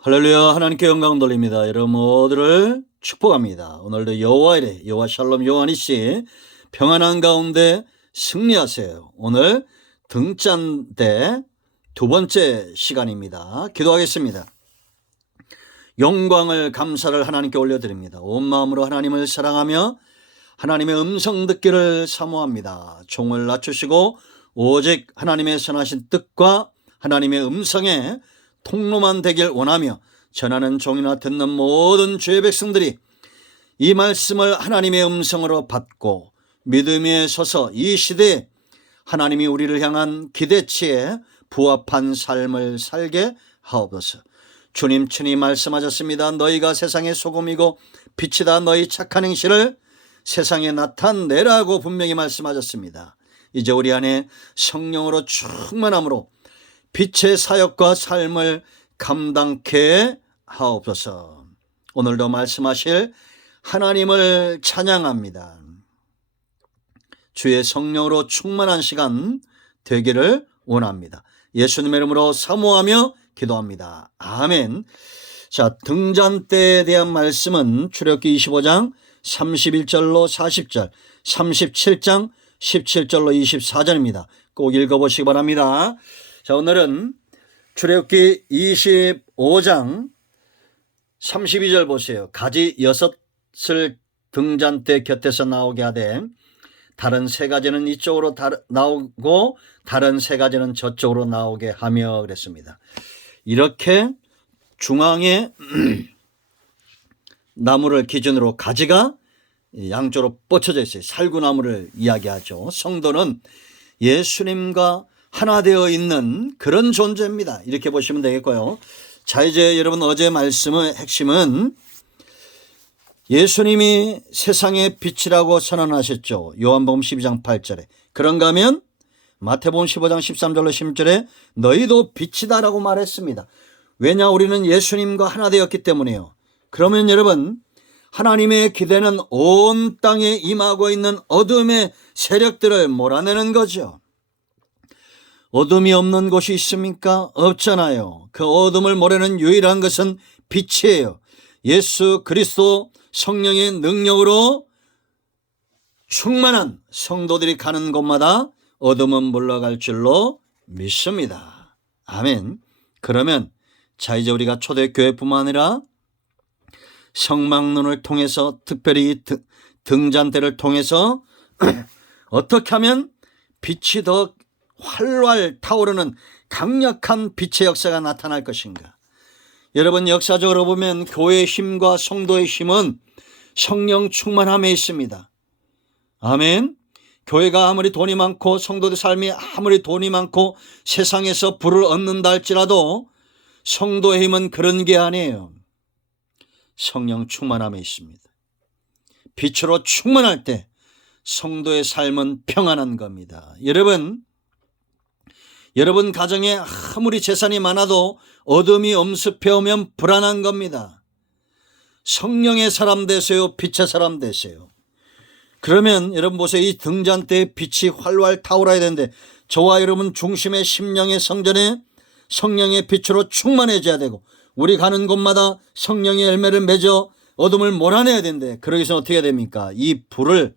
할렐루야. 하나님께 영광 돌립니다. 여러분 모두를 축복합니다. 오늘도 여호와이래 여호와 샬롬 요한이씨 평안한 가운데 승리하세요. 오늘 등잔대 두 번째 시간입니다. 기도하겠습니다. 영광을 감사를 하나님께 올려드립니다. 온 마음으로 하나님을 사랑하며 하나님의 음성 듣기를 사모합니다. 종을 낮추시고 오직 하나님의 선하신 뜻과 하나님의 음성에 통로만 되길 원하며 전하는 종이나 듣는 모든 주의 백성들이 이 말씀을 하나님의 음성으로 받고 믿음에 서서 이 시대에 하나님이 우리를 향한 기대치에 부합한 삶을 살게 하옵소서. 주님 친히 말씀하셨습니다. 너희가 세상의 소금이고 빛이다. 너희 착한 행실을 세상에 나타내라고 분명히 말씀하셨습니다. 이제 우리 안에 성령으로 충만함으로 빛의 사역과 삶을 감당케 하옵소서. 오늘도 말씀하실 하나님을 찬양합니다. 주의 성령으로 충만한 시간 되기를 원합니다. 예수님의 이름으로 사모하며 기도합니다. 아멘. 자, 등잔대에 대한 말씀은 출애굽기 25장 31절로 40절, 37장 17절로 24절입니다. 꼭 읽어보시기 바랍니다. 자, 오늘은 출애굽기 25장 32절 보세요. 가지 6을 등잔대 곁에서 나오게 하되 다른 3가지는 이쪽으로 나오고 다른 3가지는 저쪽으로 나오게 하며 그랬습니다. 이렇게 중앙에 나무를 기준으로 가지가 양쪽으로 뻗쳐져 있어요. 살구나무를 이야기하죠. 성도는 예수님과 하나 되어 있는 그런 존재입니다. 이렇게 보시면 되겠고요. 자, 이제 여러분 어제 말씀의 핵심은 예수님이 세상의 빛이라고 선언하셨죠. 요한복음 12장 8절에. 그런가 하면 마태복음 15장 13절로 16절에 너희도 빛이다라고 말했습니다. 왜냐? 우리는 예수님과 하나 되었기 때문에요. 그러면 여러분, 하나님의 기대는 온 땅에 임하고 있는 어둠의 세력들을 몰아내는 거죠. 어둠이 없는 곳이 있습니까? 없잖아요. 그 어둠을 모르는 유일한 것은 빛이에요. 예수 그리스도 성령의 능력으로 충만한 성도들이 가는 곳마다 어둠은 물러갈 줄로 믿습니다. 아멘. 그러면 자, 이제 우리가 초대교회뿐만 아니라 성막론을 통해서 특별히 등잔대를 통해서 어떻게 하면 빛이 더 활활 타오르는 강력한 빛의 역사가 나타날 것인가. 여러분, 역사적으로 보면 교회의 힘과 성도의 힘은 성령 충만함에 있습니다. 아멘. 교회가 아무리 돈이 많고 성도들 삶이 아무리 돈이 많고 세상에서 부를 얻는다 할지라도 성도의 힘은 그런 게 아니에요. 성령 충만함에 있습니다. 빛으로 충만할 때 성도의 삶은 평안한 겁니다. 여러분 가정에 아무리 재산이 많아도 어둠이 엄습해오면 불안한 겁니다. 성령의 사람 되세요. 빛의 사람 되세요. 그러면 여러분 보세요. 이 등잔대에 빛이 활활 타오르야 되는데 저와 여러분 중심의 심령의 성전에 성령의 빛으로 충만해져야 되고 우리 가는 곳마다 성령의 열매를 맺어 어둠을 몰아내야 되는데 그러기 위해서 어떻게 해야 됩니까? 이 불을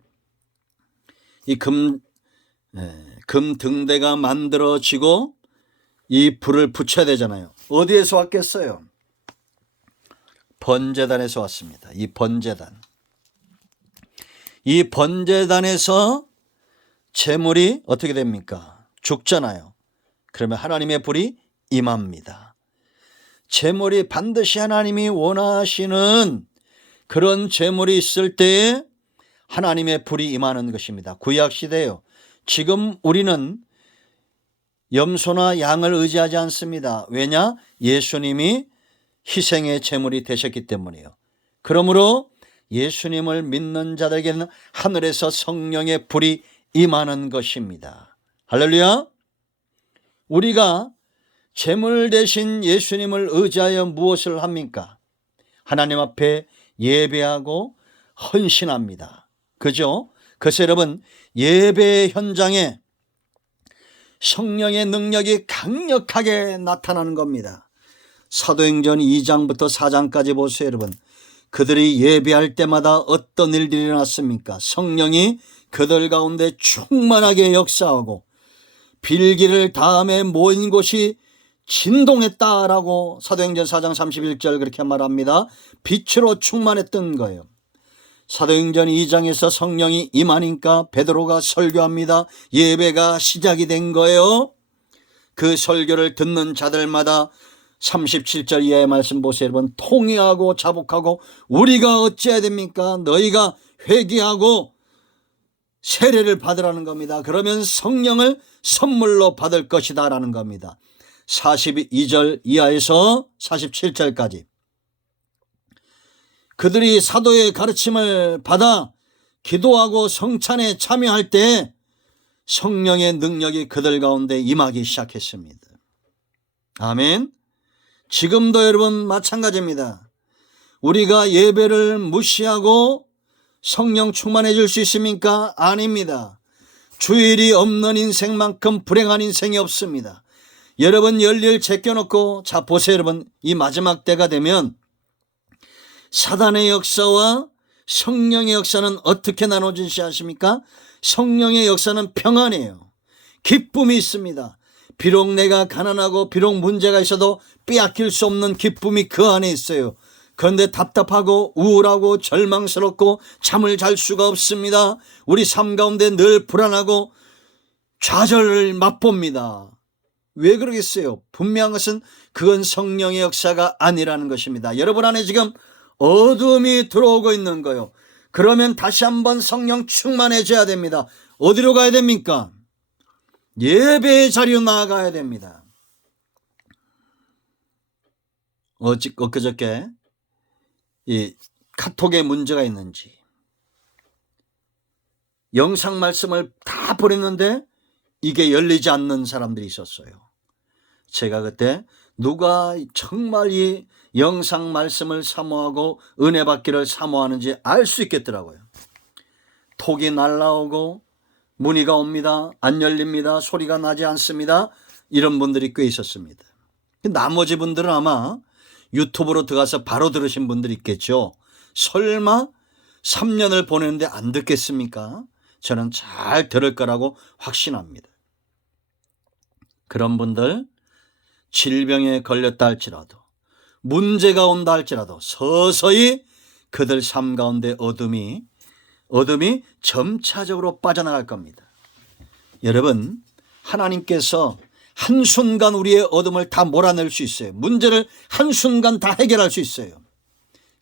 금 등대가 만들어지고 이 불을 붙여야 되잖아요. 어디에서 왔겠어요? 번제단에서 왔습니다. 이 번제단에서 제물이 어떻게 됩니까? 죽잖아요. 그러면 하나님의 불이 임합니다. 제물이 반드시 하나님이 원하시는 그런 제물이 있을 때에 하나님의 불이 임하는 것입니다. 구약시대예요. 지금 우리는 염소나 양을 의지하지 않습니다. 왜냐? 예수님이 희생의 제물이 되셨기 때문이에요. 그러므로 예수님을 믿는 자들에게는 하늘에서 성령의 불이 임하는 것입니다. 할렐루야. 우리가 제물 대신 예수님을 의지하여 무엇을 합니까? 하나님 앞에 예배하고 헌신합니다. 그죠? 그래서 여러분, 예배 현장에 성령의 능력이 강력하게 나타나는 겁니다. 사도행전 2장부터 4장까지 보세요 여러분. 그들이 예배할 때마다 어떤 일들이 일어났습니까? 성령이 그들 가운데 충만하게 역사하고 빌기를 다음에 모인 곳이 진동했다라고 사도행전 4장 31절 그렇게 말합니다. 빛으로 충만했던 거예요. 사도행전 2장에서 성령이 임하니까 베드로가 설교합니다. 예배가 시작이 된 거예요. 그 설교를 듣는 자들마다 37절 이하의 말씀 보세요 여러분. 통회하고 자복하고 우리가 어찌해야 됩니까? 너희가 회개하고 세례를 받으라는 겁니다. 그러면 성령을 선물로 받을 것이다 라는 겁니다. 42절 이하에서 47절까지 그들이 사도의 가르침을 받아 기도하고 성찬에 참여할 때 성령의 능력이 그들 가운데 임하기 시작했습니다. 아멘. 지금도 여러분 마찬가지입니다. 우리가 예배를 무시하고 성령 충만해질 수 있습니까? 아닙니다. 주일이 없는 인생만큼 불행한 인생이 없습니다. 여러분 열일 제껴놓고 자 보세요 여러분. 이 마지막 때가 되면 사단의 역사와 성령의 역사는 어떻게 나눠진지 아십니까? 성령의 역사는 평안이에요. 기쁨이 있습니다. 비록 내가 가난하고 비록 문제가 있어도 빼앗길 수 없는 기쁨이 그 안에 있어요. 그런데 답답하고 우울하고 절망스럽고 잠을 잘 수가 없습니다. 우리 삶 가운데 늘 불안하고 좌절을 맛봅니다. 왜 그러겠어요? 분명한 것은 그건 성령의 역사가 아니라는 것입니다. 여러분 안에 지금 어둠이 들어오고 있는 거예요. 그러면 다시 한번 성령 충만해져야 됩니다. 어디로 가야 됩니까? 예배의 자리로 나아가야 됩니다. 엊그저께 이 카톡에 문제가 있는지 영상 말씀을 다 보냈는데 이게 열리지 않는 사람들이 있었어요. 제가 그때 누가 정말 이 영상 말씀을 사모하고 은혜 받기를 사모하는지 알 수 있겠더라고요. 톡이 날라오고 문의가 옵니다. 안 열립니다. 소리가 나지 않습니다. 이런 분들이 꽤 있었습니다. 나머지 분들은 아마 유튜브로 들어가서 바로 들으신 분들이 있겠죠. 설마 3년을 보냈는데 안 듣겠습니까? 저는 잘 들을 거라고 확신합니다. 그런 분들 질병에 걸렸다 할지라도 문제가 온다 할지라도 서서히 그들 삶 가운데 어둠이 점차적으로 빠져나갈 겁니다. 여러분 하나님께서 한순간 우리의 어둠을 다 몰아낼 수 있어요. 문제를 한순간 다 해결할 수 있어요.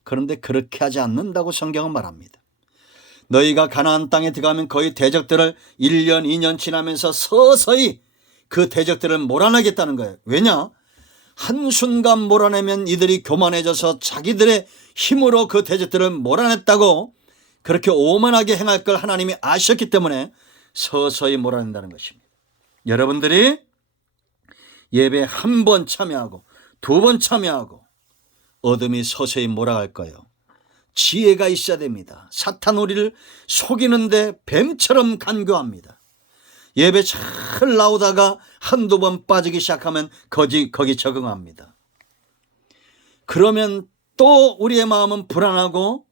그런데 그렇게 하지 않는다고 성경은 말합니다. 너희가 가나안 땅에 들어가면 거의 대적들을 1년 2년 지나면서 서서히 그 대적들을 몰아내겠다는 거예요. 왜냐? 한순간 몰아내면 이들이 교만해져서 자기들의 힘으로 그 대적들을 몰아냈다고 그렇게 오만하게 행할 걸 하나님이 아셨기 때문에 서서히 몰아낸다는 것입니다. 여러분들이 예배 한 번 참여하고 두 번 참여하고 어둠이 서서히 몰아갈 거예요. 지혜가 있어야 됩니다. 사탄 우리를 속이는데 뱀처럼 간교합니다. 예배 잘 나오다가 한두 번 빠지기 시작하면 거기 적응합니다. 그러면 또 우리의 마음은 불안하고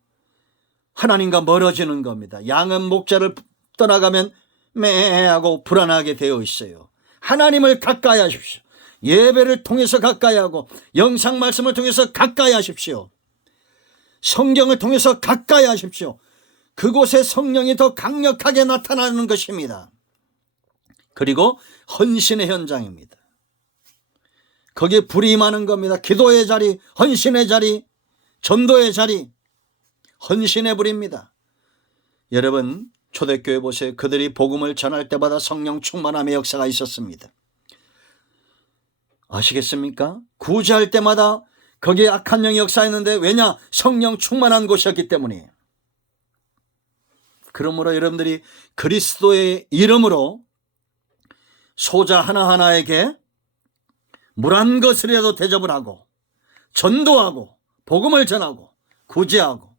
하나님과 멀어지는 겁니다. 양은 목자를 떠나가면 매하고 불안하게 되어 있어요. 하나님을 가까이 하십시오. 예배를 통해서 가까이 하고 영상 말씀을 통해서 가까이 하십시오. 성경을 통해서 가까이 하십시오. 그곳에 성령이 더 강력하게 나타나는 것입니다. 그리고 헌신의 현장입니다. 거기에 불이 임하는 겁니다. 기도의 자리, 헌신의 자리, 전도의 자리, 헌신의 불입니다. 여러분 초대교회 보세요. 그들이 복음을 전할 때마다 성령 충만함의 역사가 있었습니다. 아시겠습니까? 구제할 때마다 거기에 악한 영이 역사했는데 왜냐? 성령 충만한 곳이었기 때문이에요. 그러므로 여러분들이 그리스도의 이름으로 소자 하나하나에게 물 한 것이라도 대접을 하고 전도하고 복음을 전하고 구제하고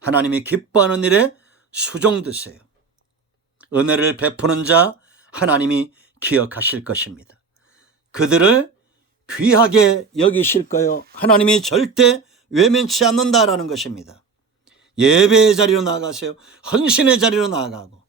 하나님이 기뻐하는 일에 수종드세요. 은혜를 베푸는 자 하나님이 기억하실 것입니다. 그들을 귀하게 여기실 거요. 하나님이 절대 외면치 않는다라는 것입니다. 예배의 자리로 나아가세요. 헌신의 자리로 나아가고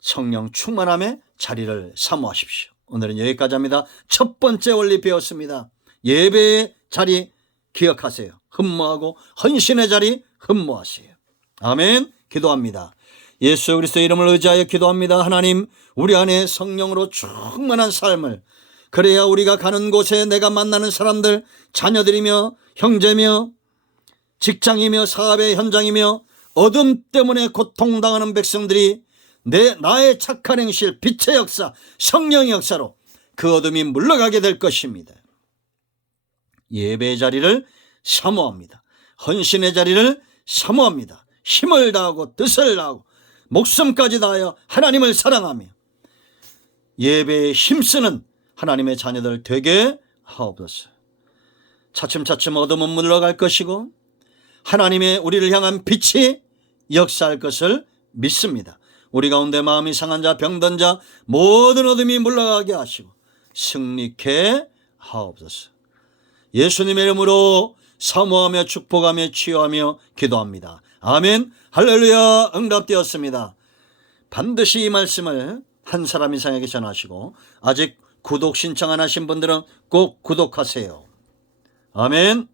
성령 충만함의 자리를 사모하십시오. 오늘은 여기까지 합니다. 첫 번째 원리 배웠습니다. 예배의 자리 기억하세요. 흠모하고 헌신의 자리 흠모하세요. 아멘. 기도합니다. 예수 그리스도의 이름을 의지하여 기도합니다. 하나님, 우리 안에 성령으로 충만한 삶을, 그래야 우리가 가는 곳에 내가 만나는 사람들, 자녀들이며 형제며 직장이며 사업의 현장이며 어둠 때문에 고통당하는 백성들이 나의 착한 행실, 빛의 역사, 성령의 역사로 그 어둠이 물러가게 될 것입니다. 예배의 자리를 사모합니다. 헌신의 자리를 사모합니다. 힘을 다하고 뜻을 다하고 목숨까지 다하여 하나님을 사랑하며 예배에 힘쓰는 하나님의 자녀들 되게 하옵소서. 차츰차츰 어둠은 물러갈 것이고 하나님의 우리를 향한 빛이 역사할 것을 믿습니다. 우리 가운데 마음이 상한 자, 병든 자 모든 어둠이 물러가게 하시고 승리케 하옵소서. 예수님의 이름으로 사모하며 축복하며 치유하며 기도합니다. 아멘. 할렐루야. 응답되었습니다. 반드시 이 말씀을 한 사람 이상에게 전하시고 아직 구독 신청 안 하신 분들은 꼭 구독하세요. 아멘.